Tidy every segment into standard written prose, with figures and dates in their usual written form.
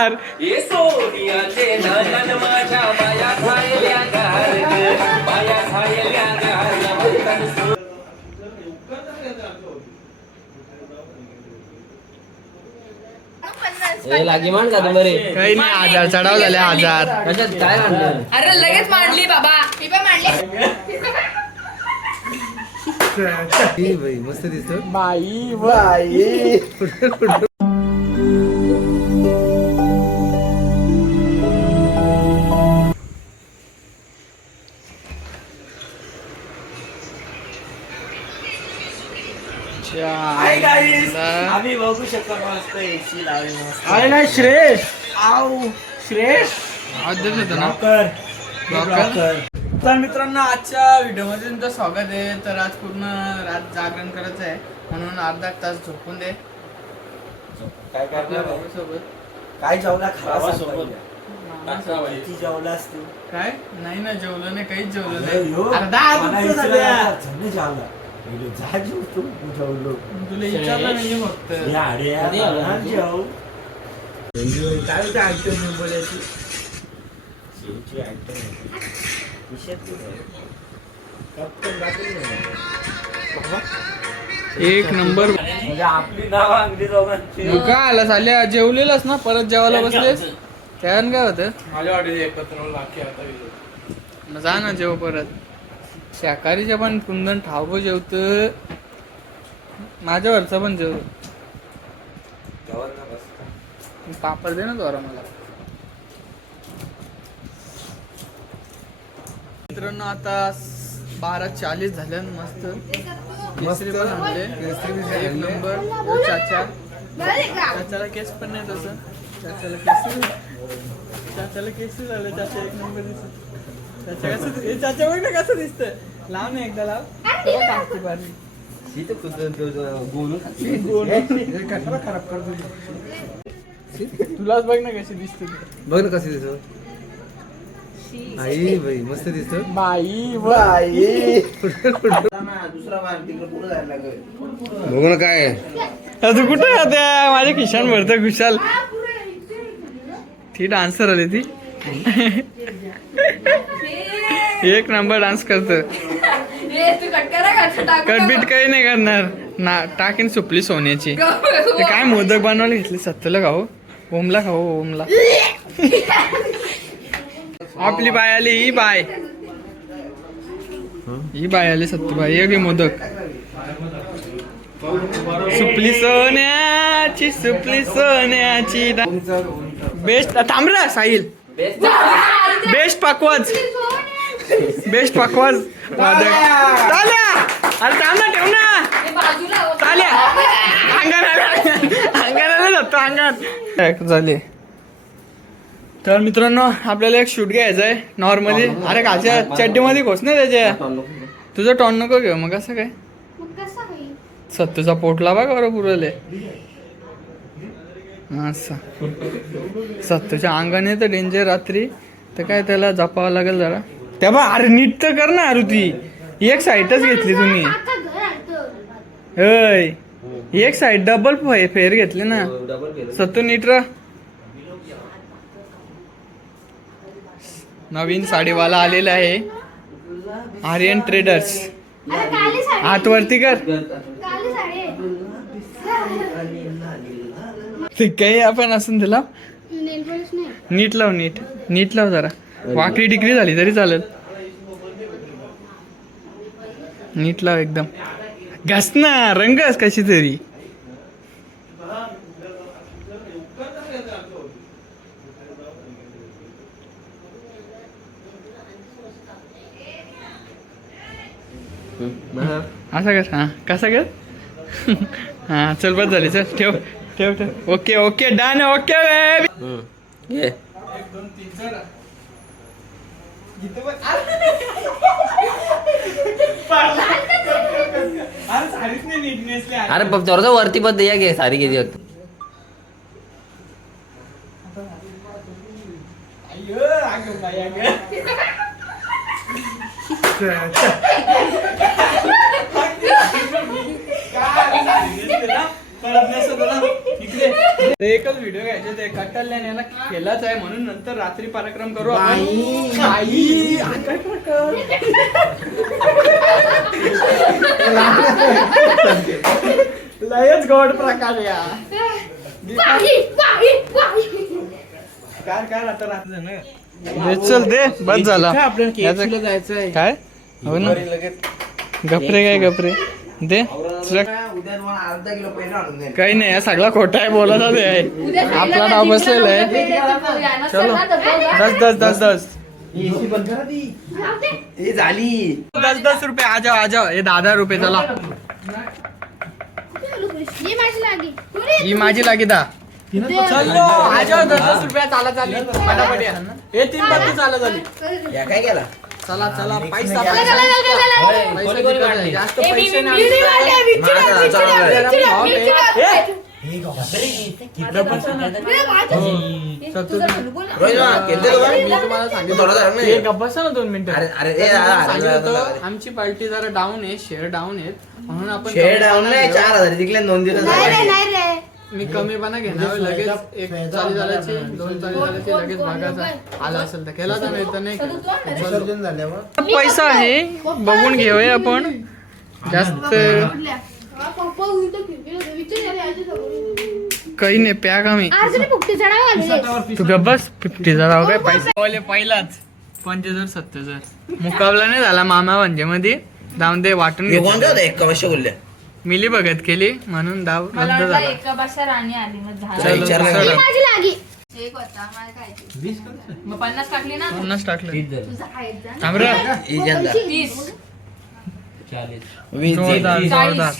हजार. लागी मान का तुम्ही काही नाही, 1000 चढाव झाले 1000. कशात काय आणलं? अरे लगेच मांडली बाबा, मी पण मांडली. मस्त दिसतो. बाई बाई. आम्ही बघू शकतो मस्त एसी लावली मस्त. आहे ना श्रेष. श्रेष तर मित्रांनो, आजच्या व्हिडिओमध्ये तुमचं स्वागत आहे. तर आज पूर्ण रात जागरण करायचं आहे, म्हणून अर्धा तास झोपून दे. काय करणार आहे? सोबत काय जेवला खावा सोबत सोबत किती जेवला असतो? काय नाही ना, जेवलं नाही, काहीच जेवलं अरे नाही. यो, अर्धा मला तास विचारायला झाला. झणे जेवला. मी जा जेवतो, मी जेवलो. तुला विचारलं नाही फक्त. या आड्या, कधी आला? मला जेव. काय होतं आयटम बोलायची? शेवची आयटम आहे. विषयात नाही. कप्पन दाखवून नाही. एक नंबर. म्हणजे आपली नाव अंगडी दोघांची. मग काय आला साल्या, जेवलेलास ना, परत जेवायला बसलेस त्यानं काय होतं? मला वाटत एकत्र बाकी आता जा ना, जेव परत. शाकाहारीच्या पण कुंदन ठाव जेवत, माझ्या वरचा पण जेव. पापड दे ना जरा मला. मित्रांनो, आता 12:40 झाल्या. मस्त केसरी पण आणले, एक नंबर. चाच्याला केस पण नाही तसं. चाच्याला केसरी झालं. चाचा एक नंबर दिसत. चाचा कसं, चाचा बघ ना कसं दिसतंय. लाव ना एकदा, लाव. खराब करतो. तुलाच बघ ना कशी दिसते. बघ ना कशी दिसतो. आई बाई मस्त दिसतो. बाई बाई. दुसरा बार तिकडे पुढे जायला लागेल. बघू ना काय तू कुठे त्या माझ्या खिशान भरतं खुशाल. ती डान्सर आली ती. एक नंबर डान्स करत. कटबीट काही नाही करणार ना. टाकीन सुपली सोन्याची. ते काय मोदक बनवायला घेतले. सत्तला खाऊ, ओमला खाऊ, ओमला. आपली बाय आली. ही बाय आली. सत्तूबाई एक मोदक. सुपली सोन्याची, सुपली सोन्याची. बेस्ट थांबरा साहिल. बेस्ट पाकवाज, बेस्ट पाकवाज. चाल्या, अरे थांब ना, ठेव ना. चाल्या अंगणाला जातो, अंगण झाले. तर मित्रांनो, आपल्याला एक शूट घ्यायचं आहे नॉर्मली. अरे खालच्या चड्डीमध्ये घोस ना त्याच्या. तुझं टॉन नको घेऊ. मग असं काय, सत्तूचा पोटला बघ बरं पुरले. असं सत्तूच्या अंगाने तर डेंजर. रात्री तर काय त्याला जपावं लागेल जरा. त्या बा, अरे नीट तर कर ना. अरे ती एक साईडच घेतली तुम्ही. होय, एक साईड डबल फेर घेतली ना. सत्तू नीट र. नवीन साडीवाला आलेला आहे, आर्यन ट्रेडर्स. हात वरती कर. ते काही आपण असं दिला. नीट लाव, नीट लाव जरा. वाकडी टिकरी झाली तरी चालेल. नीट लाव एकदम. घास ना, रंगस कशी तरी. असं कर. हा, कसा कर. हा, चल बस झाली. चल ठेव ठेव ठेव. Okay okay done. ओके अरे थोडस वरती पद या घे. सारी किती होत. परत ते एकच व्हिडिओ घ्यायचे ते कटल्याने याला केलाच आहे म्हणून नंतर रात्री पराक्रम करू आपण. बाई, आता कटल. लयच गोड प्रकार या काय आता रात्री ना चल दे बस झाला. आपल्याला जायचंय काय हो ना गपरे काय गपरे दे उद्या तुम्हाला अर्धा किलो पेन आणून दे. काही नाही हा सगळा खोटा आहे बोलत आहे. आपला नाव बसलेला आहे. चलो 10 एसी बंद करा ती. ए झाली 10 रुपये आ जाओ हे 10 रुपये चला. ही माझी लागी दा चलो आ जाओ 10 रुपया चाला चाली फटाफट या. हे 3 बाती चाला चाली. या काय केला चला चला पैसा कोणी पैसा वाटली? जास्त पैसे नाही. तुम्हाला सांगितलं बसा ना 2 मिनिटं. अरे ए दादा, सांगितलं अरे होतं, आमची पार्टी जरा डाऊन आहे शेअर डाऊन आहेत म्हणून आपण शेड डाऊन नाही 4000 जिंकले 2 दिवस झाले. मी कमीपणा घेणार लगेच एक चाली झाल्याची 2 चाली झाल्याची लगेच भागाचा आला असेल तर केला तर नाही तर नाही केला. पैसा आहे बघून घेऊया आपण जास्त काही नाही प्या कमी तू ग बस 50,000 राव काय पैसे पहिलाच 50,000 मुकाबला नाही झाला मामा म्हणजे मध्ये जाऊन दे वाटून हे कोणते घेतलं. होते 51 बोलले मिली भगत केली म्हणून डाव रद्द झाला. एका भाषा राणी आली मग चला, झालं. विचार चला. नाही. एक होता मला काय मग 50 टाकली ना पुन्हाच टाकलं तुझा आहे जा. थांब रे. ही जनता 30 वीस जोरदार जिंकली. जोरदार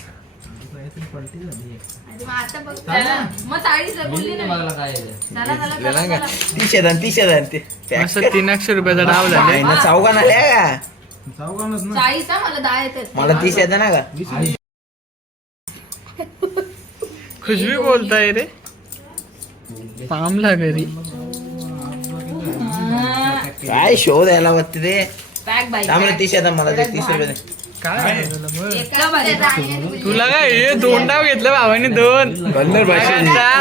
मग आता बघ चला. मग 40 बोलली नाही चला आपल्याला चला का? चला. 30,000 ते असं 300 रुपयाचा डाव झाले. आहे ना, चौघान आल्या का 40 मला 10 येतात मला 30 येतं ना का खुशबी बोलताय रे पामला घरी काय शो द्यायला बघते ते पॅक बाई त्यामुळे 30 येतात मला ते 30 रुपये दे. काय झालं बघ. एका भारी तुला काय हे 2 डाव घेतलं भावाने 2 कल्लर भाषा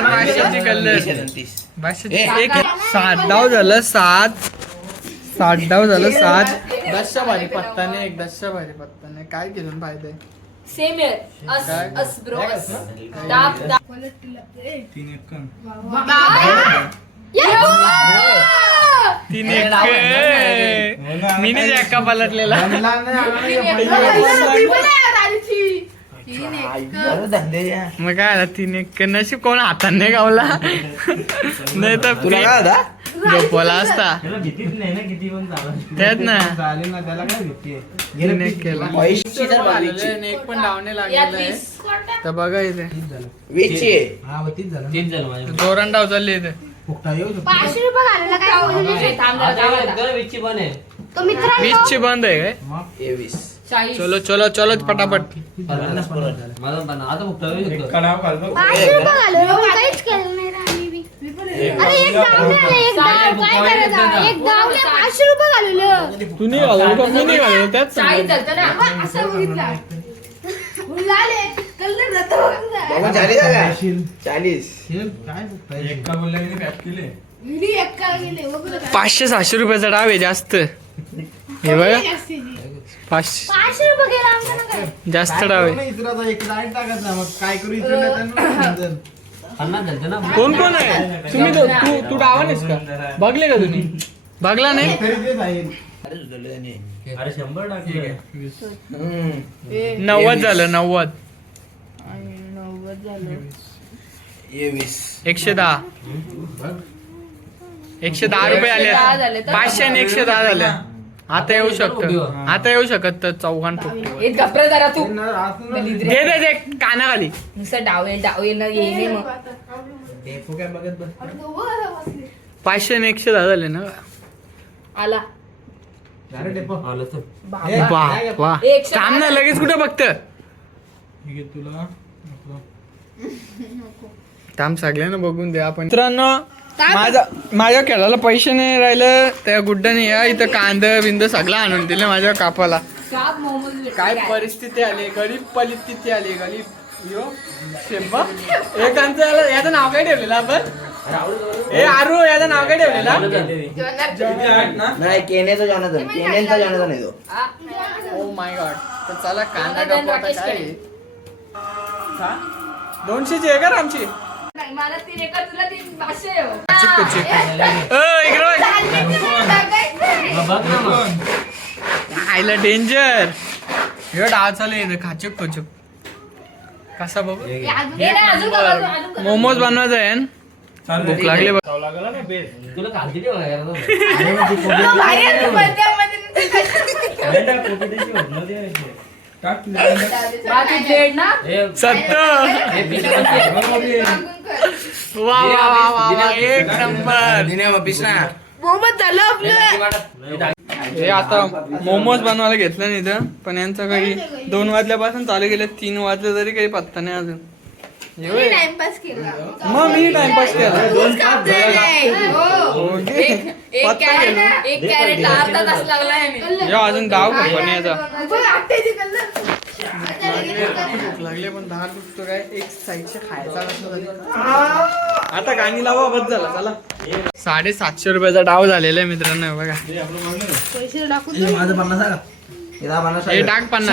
500ची कल्लर 30. 500ची एक 7 डाव झालं 7 डाव झालं 7 10च्या भारी पत्ताने एक 10च्या भारी पत्ताने काय केलं फायदा सेम इयर अस काय? अस ब्रो दाब दाब 3 एक मीने जॅक्का पलटलेला बरं धंदे द्या. मग काय आला 3 एक नशीब कोण हाताने गावला नाही तर तुला काय होता झोपवला असता त्यात ना 3 एक केला पैशाची तर बारीकची. आणि एक पण डावणे यात लागलेला आहे 20 तर बघा इथे 20ची आहे. जोरान डाव चालले इथे 500 रुपये घालायला काय बोलले? ए, थांब जरा, थांब आता. तो मित्रांनो 20ची बंद आहे काय हे 20. 40 चलो चलो चलो पटापट 500 रुपये घालवलं पण काहीच केलं नाही रे आम्ही बी. अरे एक गाव नाही, एक गाव काय करायचं? एक गाव नाही, 500 रुपये घालवलं. तू नाही घालवलं का मी नाही घालवलं त्यात 40 झालतं ना मग असं बघितलं. लाले, कलर जातो बघितलं. बघून 40 आहे का 40 विडी एक्का गेले, बघू नका. 500-600 रुपयाचा डाव आहे जास्त हे बघा 500 500 रुपये गेला आमचं ना काय? जास्त डाव आहे कोण कोण आहे तुम्ही तू डावानेस का बघले का तुम्ही बघला नाही अरे 100 नव्वद झालं 90 हे 20 110 रुपये आले 110 झाले तर 500 आणि 110 झाले आता येऊ शकतो आता येऊ शकत तर चौघां फुकतो एक गप्र जरा तू दे दे दे कानाखाली नुसतं डावेल ना येणे मग काय बघत बस 500 आणि 110 झाले ना आला वा वा एकशे काम नाही लगेच कुठं बघत काम सगळ्यांना बघून द्या आपण मित्रांनो माझ्या खेळाला पैसे नाही राहिलं त्या गुड्डाने या इथं कांद बिंद सगळं आणून दिलं माझ्या कापाला शाप मोमोज काय परिस्थिती आली गरीब परिस्थिती आली गरीब यो शेंबा एकांचं याचं नाव काय ठेवलेलं आपण ए आरू याचं नाव काय ठेवलेलं नाही केनेचा जॉनथन केनेचा जॉनथन आहे तो. ओ माय गॉड तर चला कांदा कापू आता काय आहे? हा? 200ची आहे का आमची नाही, मला 3 एकर तुला 500 आहे हो. चिक्कू चिक्कू इकडे आईला डेंजर हे डाव चालू आहे खाचूक खोचूक कसा बघू हे नाही, अजून कर, अजून कर. मोमोज बनवायचं आहे न? भूक लागली बघ. तुला खालती ठेवा यार बाहेर मध्यामध्ये बाकी ब्लेड ना सत्य वा वा वा वा वा एक नंबर मोहम्मद झालं आपलं हे आता मोमोज बनवायला घेतलं नाही इथं पण यांचं काही 2 वाजल्यापासून चालू केलं 3 वाजले तरी काही पत्ता नाही अजून एवढे? टाइमपास केला मग मी टाइमपास केला ओके. एक पत्ता केलो. कॅरेट अर्धा तास लागलाय मी यो अजून गाव कंपनी याचा बघ, आत्याची कल्ला. भूक लागले पण 10 दुखतो काय एक साईडचे खायचा कसं झालं आता गाणी लावा बस झाला चला 750 रुपयाचा डाव झालेला आहे मित्रांनो हे बघा पैसे टाकून हे माझं 50 आहे का? हे 50 हे टाक 50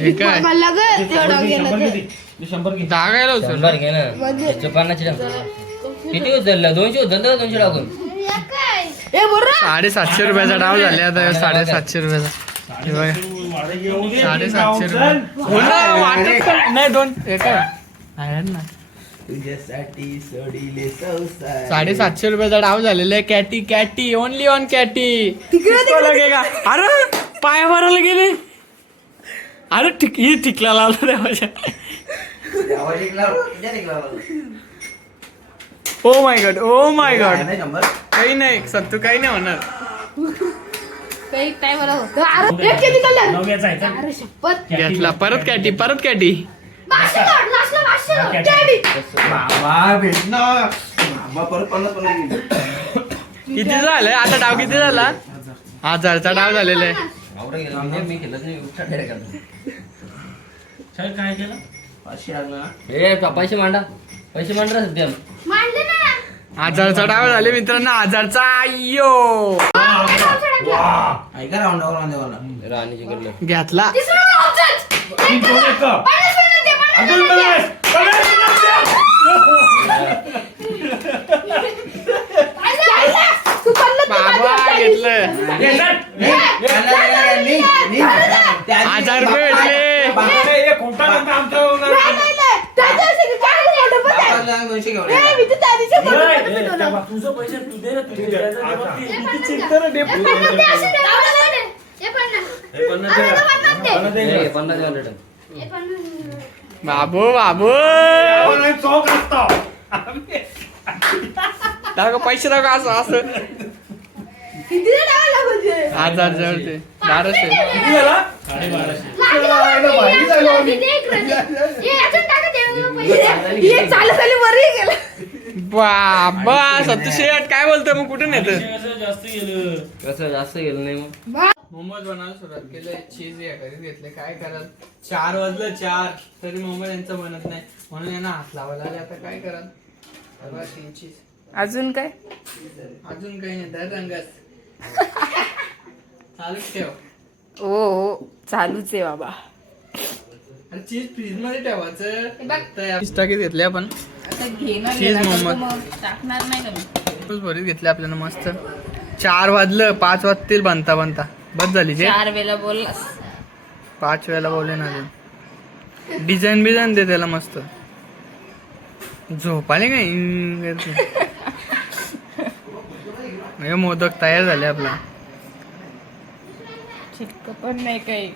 हे काय मला ग तेवढा गेला तर. टाकायला उचल शंभर घे ना 150 किती उचललं 200 उचललं का 200 टाकून हे काय? 750 रुपयाचा डाव झाले आता 750 रुपयाचा हे बघा 750 रुपये हो ना, वाटत पण नाही 2 हे काय आहे ना तुझ्यासाठी सोडिले संसार 750 रुपयाचा डाव झालेला आहे Katie Katie only on Katie लगेगा अरे पाया भरायला गेले अरे ही टिकला लावला देवाच्या आवाज ऐकला तुझ्या ऐकला oh my God oh my God नाही 100 काही नाही सत्तू काही नाही होणार काही टायमाला होतं. अरे, एक किती कल्ला? अरे, शपथ. घेतला परत कॅटी 500 काढ, लास्टला 500. कॅडी. बाबा भेटना बाबा परत 50 गेली किती झालंय आता डाव किती झाला 1000चा डाव झालेला आहे आवडं गेलं मी केलं नाही उठा डायरेक्ट काय केलं 500 लागला ना ए पैसे मांडा सध्या मांडले ना. 1000चा डाव झाले मित्रांनो 1000चा अय्यो ऐका राऊंड राऊंड देवाला राणीची कडलं घेतला तिसरा round, चल. एक कल्ला. 50 मिनिटं दे, 50 मिनिटं दे. आयला, तू कल्ला तू बाबा माझ्या घेतलं 1000 रुपये भेटले दोनशे घेऊन तुझं पैसे तू दे ना तुझे बाबू बाबू दाखव पैसे दाखव असं असं 1000 जवळचे 1200 बाबा सत्तू शेट काय बोलतोय मग कुठून येतं जास्त गेलं कसं जास्त गेलं नाही मग मोमोज बनवायला सुरुवात केलं चीज या घरीच घेतले काय कराल 4 वाजलं 4 तरी मोमोज यांचं बनत नाही म्हणून यांना हात लावायला आले आता काय कराल 3 चीज अजून काय अजून काही नाही दर रंगात चालूच ठेव हो चालूच आहे बाबा आणि चीज फ्रीज मध्ये ठेवायचं चीज टाकीत घेतले आपण आता घेणार चीज मोमोज. टाकणार नाही का मी भरीत घेतले आपल्याला मस्त 4 वाजलं 5 वाजतील बनता बनता बस झाली जे 4 वेळेला बोललास 5 वेळेला बोलले ना अजून डिझाईन बिझाईन दे त्याला मस्त झोपाले काय हे मोदक तयार झाले आपला चिटक पण नाही काही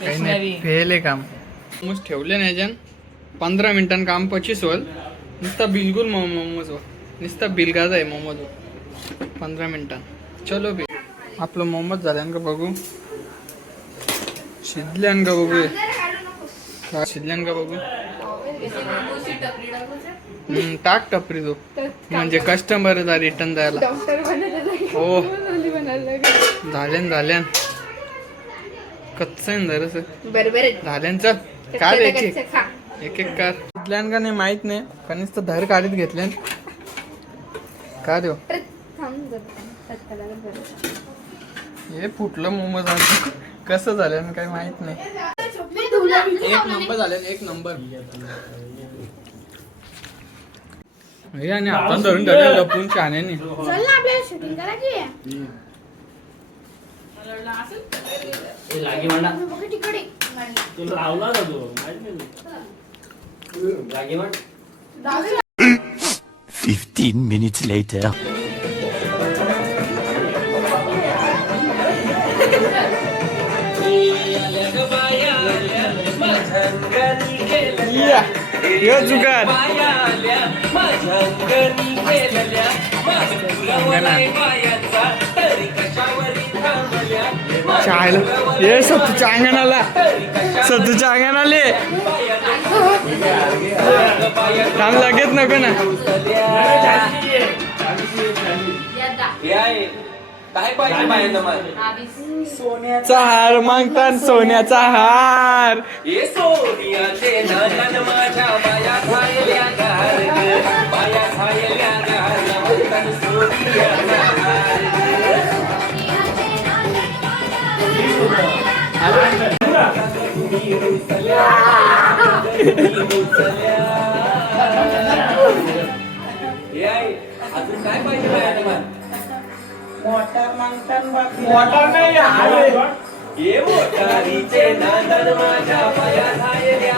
काही नाही फेल आहे काम मोमोज ठेवले नाही जन 15 मिनिटांनी काम 25 होल नुसता बिलकुल मोमोज हो नुसता बिलगाज आहे मोमोज 15 मिनिटां चलो बी आपलं मोमोज झाल्यान का बघू शिजल्यान का बघू शिजल्यान का बघू टाक टपरी तो म्हणजे कस्टमर रिटर्न द्यायला हो झाल्यान कच्च आहे ना जरासं. बरोबर झाल्यांचं काय द्यायची एक एक कार घेतल्यान का नाही माहित नाही पण नुसतं धर काढीत घेतल्यान का देऊ हे फुटलं मोमोज कसं झालं काही माहित नाही. एक नंबर झाले एक नंबर. हे आणि आपण धरून ठेवले लपून चाण्याने. चल ना आपल्याला शूटिंग करायची आहे. लागी मांडा बघ तिकडे तो लावला ना तो माहिती नाही. लागी मांड 15 minutes later. या यो जुगार चायला ये सत्तूच्या अंगणाला सत्तूच्या अंगणाले थांब लगेच नको ना. काय पाहिजे बायांना मला? चा हार मागतात सोन्याचा हार. ये सोनियाचे नानन माझ्या बाया खायल्या गार ग, बाया खायल्या गार म्हणतात सोनियाचा हार. अजून काय पाहिजे बायांना मला? मोटार मागतात बाकी मोटार नाही ये मोटारीचे नांदन माझ्या पाया खायल्या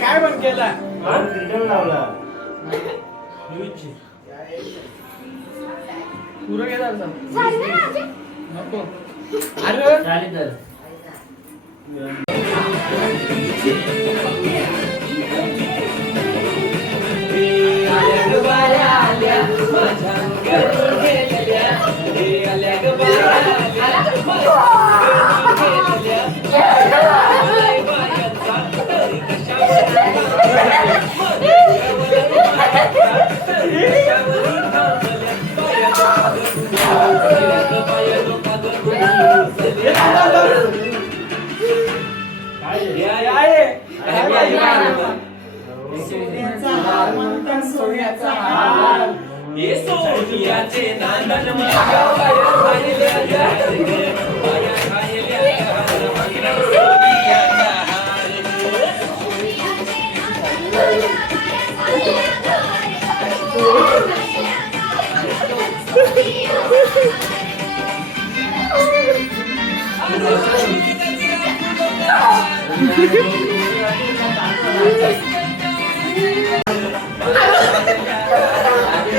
काय पण केला लावला पुरं गेला झालं ना आजी? नको अरे चालेल तर ये सोनियाचे नांदन माझ्या पाया खायल्या गार ग, पाया खायल्या गार म्हणतात सोनियाचा हार.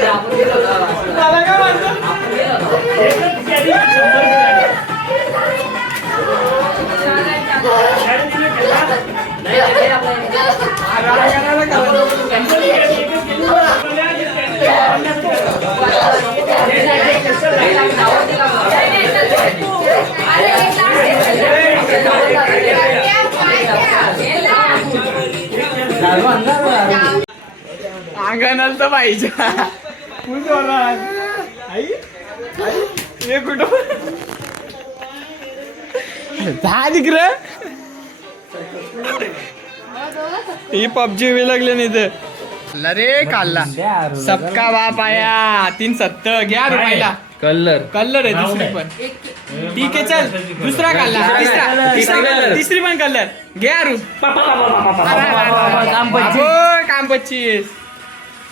मला काय म्हणतो अंगणाला तर पाहिजे फुल जोरात. आई हे कुठं तिकडं ही पबजी वे लागले नाही ते रे काढला सबका बाप आया 370 घ्या रुपयाला कलर कलर आहे दुसरी पण ठीक आहे चल दुसरा काढला तिसरी पण कलर घ्या रू काम 25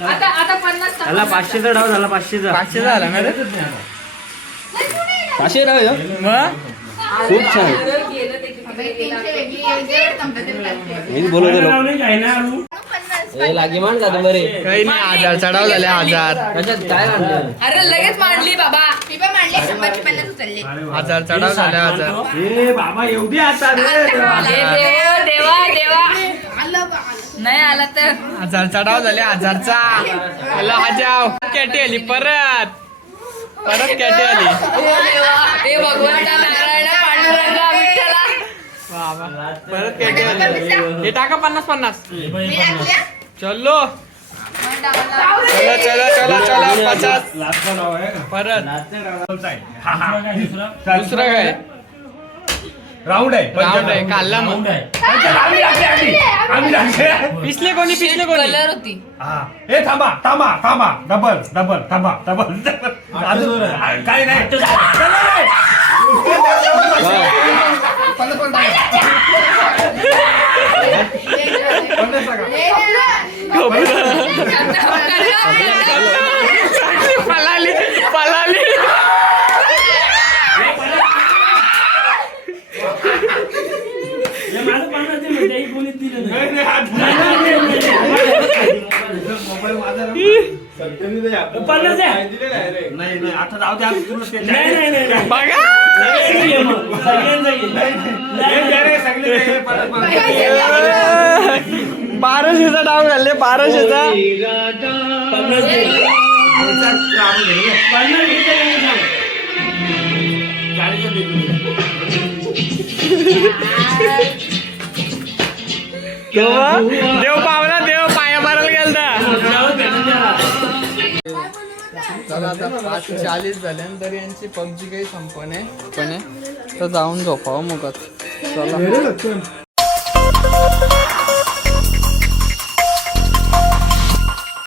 आता 50 झाला 500चा डाव झाला 500चा 500 झाला ना रे 500 डाव आहे हो. मग खूप छान मीच बोलवतो लोक हे लागी मान का बरे काही नाही 1000 चढाव झाले 1000 कशात काय आणलं अरे लगेच मांडली बाबा. मी पण मांडले 100-50 उचलले. 1000 चढाव झाले 1000 ए बाबा एवढी आता रे देवा देवा देवा नाही आला तर 1000 चढाव झाले 1000चा हॅलो आजाव केटेली परत परत कॅटे आली हे भगवंता नारायण पांडुरंगा विठ्ठला. वा वा. परत कॅटे आली. हे टाका 50-50. चलो चला चला चला चला 50. लास्ट नाव आहे का? परत दुसरा दुसरं काय राऊंड आहे राऊंड आहे काढला मग पिसले कोणी कलर होती. हे थांबा थांबा थांबा डबल डबल थांबा डबल डबल काय नाही चला रे. पलाली पलाली हे माझं पानं ते म्हणजे कोणीच दिलं नाही. पन्नास आहे. नाही नाही आता जाऊ दे आता तुला ते- नाही नाही नाही बघा सगळ्यांचं घे मग. सगळ्यांचं घे. नाही, नाही, नाही, सगळे घे. पन्नास, पन्नास. 1200चा डाव घालले 1200चा पन्नास घे. पन्नास घेतले का नाही सांग. चाळीसचं दे तुम्ही. देव पावला देव पाया मारायला गेलता जाऊ दे, द्या. चला आता 5:40 झाले आणि तरी यांची पबजी काही संपणे पण तर जाऊन झोपावं मग चला